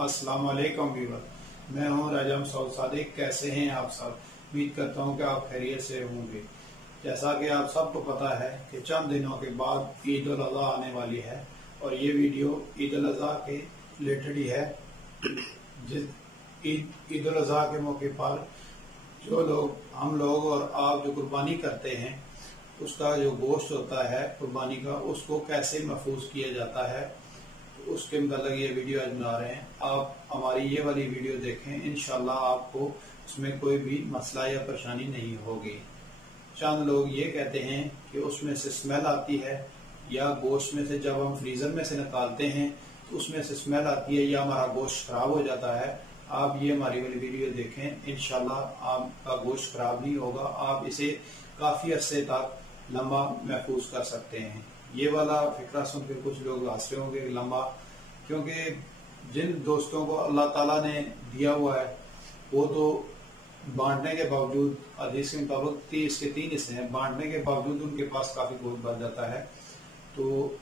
अस्सलाम वालेकुम व्यूअर, मैं हूं राजम सऊद सादिक। कैसे हैं आप सब? उम्मीद करता हूं कि आप खैरियत से होंगे। जैसा कि आप सबको पता है कि चंद दिनों के बाद ईद उल अज़हा आने वाली है और ये वीडियो ईद उल अज़हा के रिलेटेड ही है। जिस ईद उल अज़हा के मौके पर हम लोग और आप जो कुर्बानी करते हैं, उसका जो गोश्त होता है कुर्बानी का, उसको कैसे महफूज किया जाता है, तो उसके मतलब ये वीडियो आज बना रहे हैं। आप हमारी ये वाली वीडियो देखें, इंशाल्लाह आपको उसमें कोई भी मसला या परेशानी नहीं होगी। चंद लोग ये कहते हैं कि उसमें से स्मेल आती है, या गोश्त में से जब हम फ्रीजर में से निकालते हैं तो उसमें से स्मेल आती है, या हमारा गोश्त खराब हो जाता है। आप ये हमारी वाली वीडियो देखें, इंशाल्लाह आपका गोश्त खराब नहीं होगा। आप इसे काफी अरसे तक लंबा महफूज कर सकते हैं। ये वाला फिक्रा सुन के कुछ लोग हंस रहे होंगे लंबा, क्योंकि जिन दोस्तों को अल्लाह ताला ने दिया हुआ है वो तो बांटने के बावजूद, हदीस के मुताबिक 30 के 3 हिस्से हैं, बांटने के बावजूद उनके पास काफी गोश्त बच जाता है। तो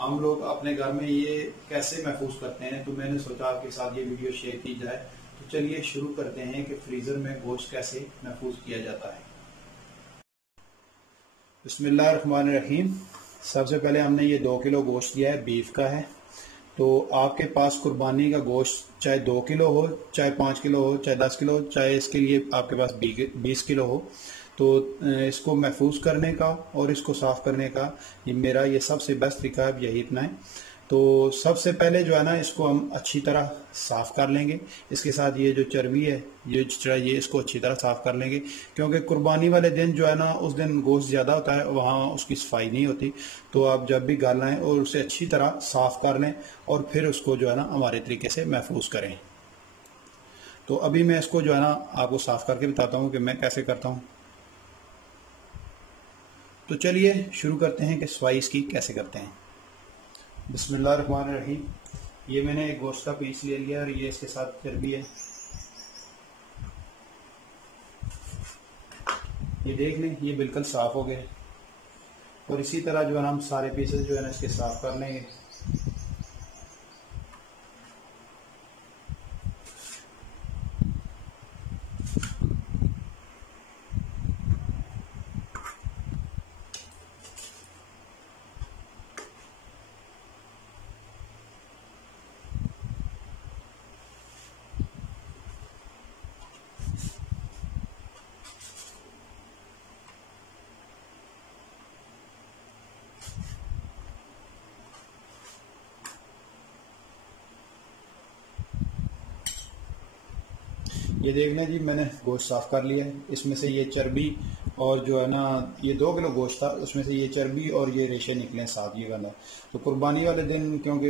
हम लोग अपने घर में ये कैसे महफूज करते हैं, तो मैंने सोचा आपके साथ ये वीडियो शेयर की जाए। तो चलिए शुरू करते हैं कि फ्रीजर में गोश्त कैसे महफूज किया जाता है। बिस्मिल्लाहिर्रहमानिर्रहीम। सबसे पहले हमने ये 2 किलो गोश्त लिया है, बीफ का है। तो आपके पास कुर्बानी का गोश्त चाहे 2 किलो हो, चाहे 5 किलो हो, चाहे 10 किलो, चाहे इसके लिए आपके पास 20 किलो हो, तो इसको महफूज करने का और इसको साफ करने का मेरा ये सबसे बेस्ट तरीका है, यही अपनाएं। तो सबसे पहले जो है ना, इसको हम अच्छी तरह साफ कर लेंगे। इसके साथ ये जो चर्बी है, ये इसको अच्छी तरह साफ कर लेंगे, क्योंकि कुर्बानी वाले दिन जो है ना, उस दिन गोश्त ज्यादा होता है, वहाँ उसकी सफाई नहीं होती। तो आप जब भी घर लाएं और उसे अच्छी तरह साफ कर लें और फिर उसको जो है ना हमारे तरीके से महफूज करें। तो अभी मैं इसको जो है ना आपको साफ करके बताता हूँ कि मैं कैसे करता हूँ। तो चलिए शुरू करते हैं कि सफाई इसकी कैसे करते हैं। बिस्मिल्लाहिर्रहमानिर्रहीम। ये मैंने एक गोश्त का पीस ले लिया और ये इसके साथ चर्बी है। ये देख लें, ये बिल्कुल साफ हो गए। और इसी तरह जो है ना हम सारे पीसेस जो है ना इसके साफ कर लेंगे। ये देख लें जी, मैंने गोश्त साफ कर लिया है। इसमें से ये चर्बी और जो है ना, ये 2 किलो गोश्त था, उसमें से ये चर्बी और ये रेशे निकले साफ, ये वाला। तो कुर्बानी वाले दिन क्योंकि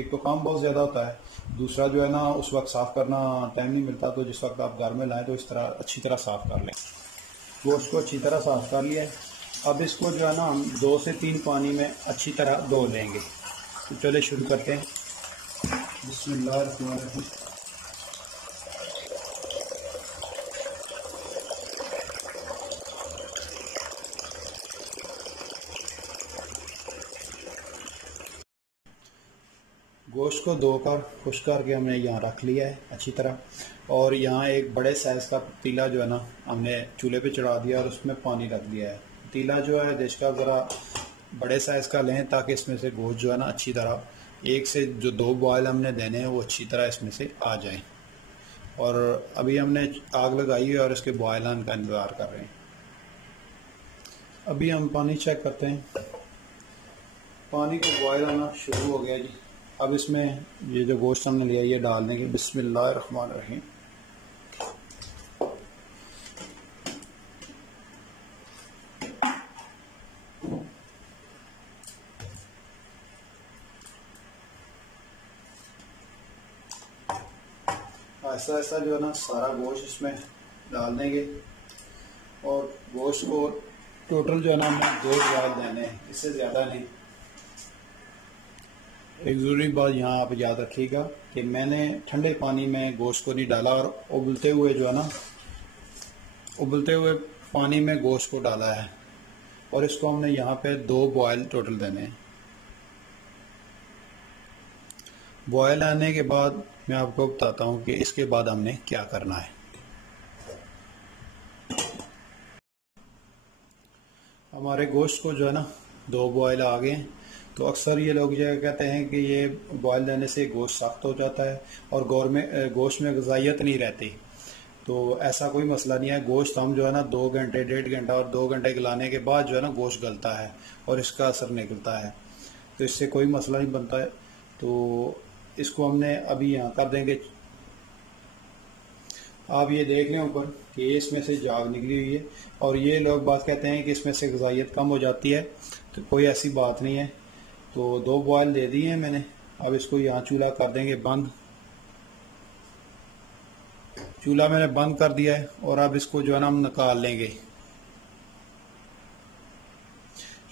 एक तो काम बहुत ज़्यादा होता है, दूसरा जो है ना उस वक्त साफ करना टाइम नहीं मिलता। तो जिस वक्त आप घर में लाएँ तो इस तरह अच्छी तरह साफ कर लें। गोश्त को अच्छी तरह साफ कर लिया है। अब इसको जो है ना हम 2 से 3 पानी में अच्छी तरह धो लेंगे। तो चलिए शुरू करते हैं। बिस्मिल्लाहिर्रहमानिर्रहीम। गोश्त को धोकर खुश करके हमने यहाँ रख लिया है अच्छी तरह। और यहाँ एक बड़े साइज़ का पतीला जो है ना हमने चूल्हे पे चढ़ा दिया और उसमें पानी रख दिया है। पतीला जो है देश का ज़रा बड़े साइज़ का लें, ताकि इसमें से गोश्त जो है ना अच्छी तरह 1 से 2 बॉयल हमने देने हैं वो अच्छी तरह इसमें से आ जाएं। और अभी हमने आग लगाई है और इसके बॉयल आने का इंतज़ार कर रहे हैं। अभी हम पानी चेक करते हैं। पानी का बॉयल आना शुरू हो गया जी। अब इसमें ये जो गोश्त हमने लिया ये डाल देंगे। बिस्मिल्लाहिर्रहमानिर्रहीम। ऐसा ऐसा जो है ना सारा गोश्त इसमें डाल देंगे। और गोश्त को टोटल जो है ना हमें 2 बॉयल देने हैं, इससे ज़्यादा नहीं। एक ज़रूरी बात यहाँ आप याद रखिएगा कि मैंने ठंडे पानी में गोश्त को नहीं डाला, और उबलते हुए जो है ना, उबलते हुए पानी में गोश्त को डाला है। और इसको हमने यहाँ पे 2 बॉयल टोटल देने हैं। बॉयल आने के बाद मैं आपको बताता हूँ कि इसके बाद हमने क्या करना है। हमारे गोश्त को जो है ना 2 बॉयल आ गए हैं। तो अक्सर ये लोग जो कहते हैं कि ये बॉयल देने से गोश्त सख्त हो जाता है और गोश्त में ग़िज़ाइयत नहीं रहती। तो ऐसा कोई मसला नहीं है। गोश्त हम जो है ना 2 घंटे 1.5 घंटा और 2 घंटे गलाने के बाद जो है ना गोश्त गलता है और इसका असर निकलता है, तो इससे कोई मसला नहीं बनता है। तो इसको हमने अभी यहाँ कर देंगे। आप ये देख लें ऊपर कि इसमें से जाग निकली हुई है और ये लोग बात कहते हैं कि इसमें से ग़िज़ाइयत कम हो जाती है, तो कोई ऐसी बात नहीं है। तो 2 बॉयल दे दिए हैं मैंने। अब इसको यहाँ चूल्हा कर देंगे बंद। चूल्हा मैंने बंद कर दिया है और अब इसको जो है ना हम निकाल लेंगे।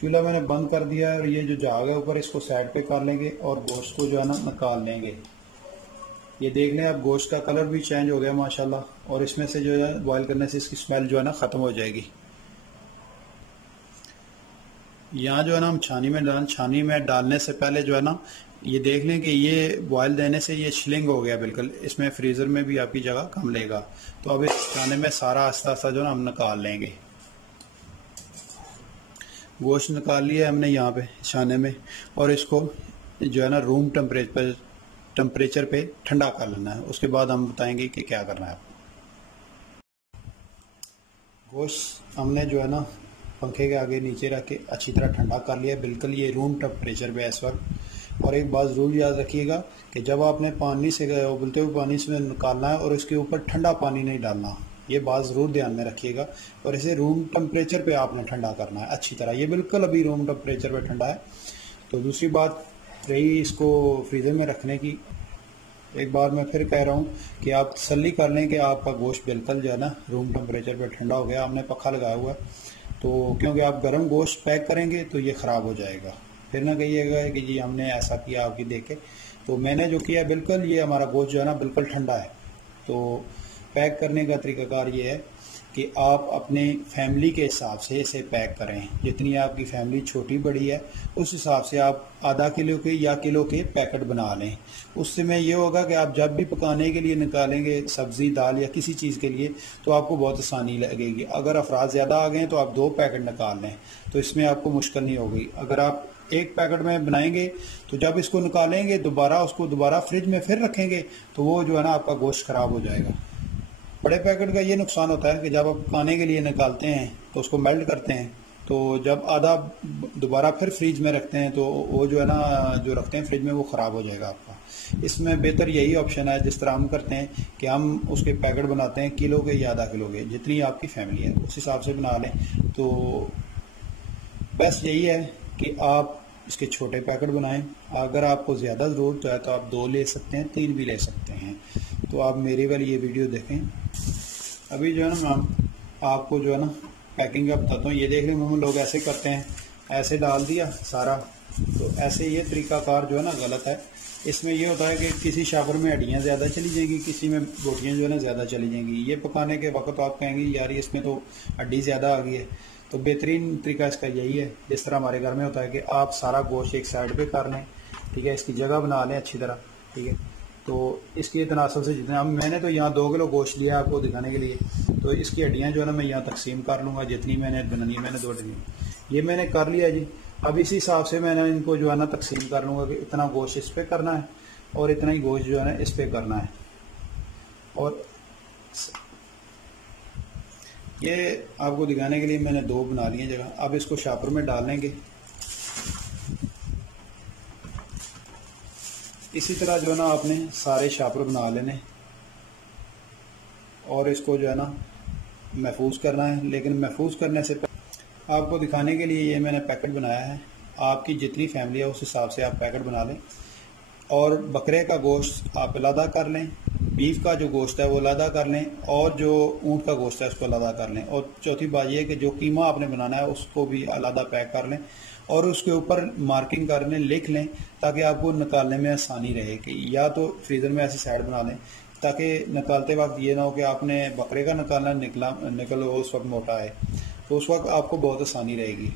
चूल्हा मैंने बंद कर दिया है और ये जो जाग है ऊपर इसको साइड पे कर लेंगे और गोश्त को जो है ना निकाल लेंगे। ये देख लें अब गोश्त का कलर भी चेंज हो गया माशाल्लाह, और इसमें से जो है बॉयल करने से इसकी स्मेल जो है ना ख़त्म हो जाएगी। यहाँ जो है ना हम छानी में डालने से पहले जो है ना ये देख लें कि ये बॉयल देने से ये शिलिंग हो गया बिल्कुल, इसमें फ्रीज़र में भी आपकी जगह कम लेगा। तो अब इस छाने में सारा आस्ता आस्ता जो है ना हम निकाल लेंगे। गोश्त निकाल लिया हमने यहाँ पे छाने में, और इसको जो है ना रूम टेम्परेचर पे ठंडा कर लेना है। उसके बाद हम बताएंगे कि क्या करना है। गोश्त हमने जो है ना पंखे के आगे नीचे रख के अच्छी तरह ठंडा कर लिया बिल्कुल, ये रूम टेम्परेचर पे इस वक्त। और एक बात ज़रूर याद रखिएगा कि जब आपने पानी से उबलते हुए पानी से निकालना है और उसके ऊपर ठंडा पानी नहीं डालना, ये बात ज़रूर ध्यान में रखिएगा। और इसे रूम टेम्परेचर पे आपने ठंडा करना है अच्छी तरह। ये बिल्कुल अभी रूम टेम्परेचर पे ठंडा है। तो दूसरी बात रही इसको फ्रीज़र में रखने की। एक बार मैं फिर कह रहा हूँ कि आप तसल्ली कर लें कि आपका गोश्त बिल्कुल जो है ना रूम टेम्परेचर पे ठंडा हो गया। हमने पक्खा लगाया हुआ है, तो क्योंकि आप गर्म गोश्त पैक करेंगे तो ये ख़राब हो जाएगा। फिर ना कहिएगा कि जी हमने ऐसा किया आपकी देखे। तो मैंने जो किया बिल्कुल ये हमारा गोश्त जो है ना बिल्कुल ठंडा है। तो पैक करने का तरीक़ाकार ये है कि आप अपने फैमिली के हिसाब से इसे पैक करें। जितनी आपकी फैमिली छोटी बड़ी है उस हिसाब से आप आधा किलो के या किलो के पैकेट बना लें। उससे में ये होगा कि आप जब भी पकाने के लिए निकालेंगे सब्ज़ी दाल या किसी चीज़ के लिए तो आपको बहुत आसानी लगेगी। अगर अफराद ज़्यादा आ गए तो आप 2 पैकेट निकाल लें, तो इसमें आपको मुश्किल नहीं होगी। अगर आप 1 पैकेट में बनाएंगे तो जब इसको निकालेंगे उसको दोबारा फ्रिज में फिर रखेंगे तो वो जो है ना आपका गोश्त ख़राब हो जाएगा। बड़े पैकेट का ये नुकसान होता है कि जब आप खाने के लिए निकालते हैं तो उसको मेल्ट करते हैं, तो जब आधा दोबारा फिर फ्रिज में रखते हैं तो वो जो है ना जो रखते हैं फ्रिज में वो ख़राब हो जाएगा आपका। इसमें बेहतर यही ऑप्शन है जिस तरह हम करते हैं कि हम उसके पैकेट बनाते हैं किलो के या आधा किलो के, जितनी आपकी फैमिली है उस हिसाब से बना लें। तो बस यही है कि आप इसके छोटे पैकेट बनाएं। अगर आपको ज़्यादा ज़रूरत है तो आप 2 ले सकते हैं, 3 भी ले सकते हैं। तो आप मेरी वाली ये वीडियो देखें। अभी जो है ना मैं आपको जो है ना पैकिंग का बताता हूँ। ये देख लें हम लोग ऐसे करते हैं, ऐसे डाल दिया सारा। तो ऐसे ये तरीकाकार जो है ना गलत है। इसमें ये होता है कि किसी शापर में हड्डियाँ ज़्यादा चली जाएंगी, किसी में बोटियाँ जो है ना ज़्यादा चली जाएंगी। ये पकाने के वक्त आप कहेंगे यार इसमें तो हड्डी ज़्यादा आ गई है। तो बेहतरीन तरीका इसका यही है, जिस तरह हमारे घर में होता है कि आप सारा गोश्त एक साइड पे कर लें, ठीक है, इसकी जगह बना लें अच्छी तरह, ठीक है। तो इसकी तनासब से जितने मैंने तो यहाँ 2 किलो गोश्त लिया आपको दिखाने के लिए, तो इसकी हड्डियाँ जो है ना मैं यहाँ तकसीम कर लूँगा जितनी मैंने बनानी है। मैंने 2 डली ये मैंने कर लिया जी। अब इसी हिसाब से मैंने इनको जो है ना तकसीम कर लूँगा कि इतना गोश्त इस पर करना है और इतना ही गोश्त जो है ना इस पर करना है। और ये आपको दिखाने के लिए मैंने 2 बना लिए जगह। अब इसको शापर में डाल लेंगे। इसी तरह जो है ना आपने सारे शापर बना लेने और इसको जो है ना महफूज करना है। लेकिन महफूज करने से पहले आपको दिखाने के लिए ये मैंने पैकेट बनाया है। आपकी जितनी फैमिली है उस हिसाब से आप पैकेट बना लें। और बकरे का गोश्त आप अलहदा कर लें, बीफ का जो गोश्त है वो अलहदा कर लें, और जो ऊँट का गोश्त है उसको अलहदा कर लें। और चौथी बात ये है कि जो कीमा आपने बनाना है उसको भी अलहदा पैक कर लें और उसके ऊपर मार्किंग कर लें, लिख लें, ताकि आपको निकालने में आसानी रहे। कि या तो फ्रीज़र में ऐसी साइड बना लें ताकि निकालते वक्त ये ना हो कि आपने बकरे का निकालना निकल उस वक्त मोटा है, तो उस वक्त आपको बहुत आसानी रहेगी।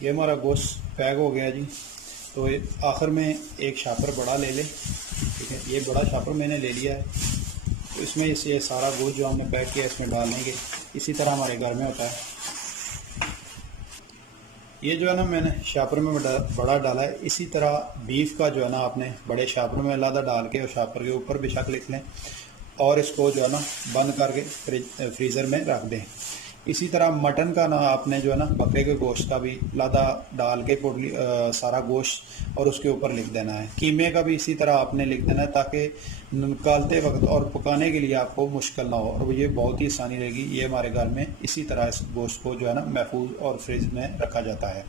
ये हमारा गोश्त पैक हो गया जी। तो आखिर में एक शापर बड़ा ले ले, ठीक है, ये बड़ा शापर मैंने ले लिया है। तो इसमें इसे ये सारा गोश्त जो हमने पैक किया इसमें डाल लेंगे। इसी तरह हमारे घर में होता है। ये जो है ना मैंने शापर में बड़ा डाला है। इसी तरह बीफ का जो है ना आपने बड़े शापर में अलग डाल के और शापर के ऊपर भी शक लिख लें और इसको जो है ना बंद करके फ्रीज़र में रख दें। इसी तरह मटन का ना आपने जो है ना बकरे के गोश्त का भी लादा डाल के पोटली सारा गोश्त और उसके ऊपर लिख देना है। कीमे का भी इसी तरह आपने लिख देना है ताकि निकालते वक्त और पकाने के लिए आपको मुश्किल ना हो और ये बहुत ही आसानी रहेगी। ये हमारे घर में इसी तरह इस गोश्त को जो है ना महफूज और फ्रिज में रखा जाता है।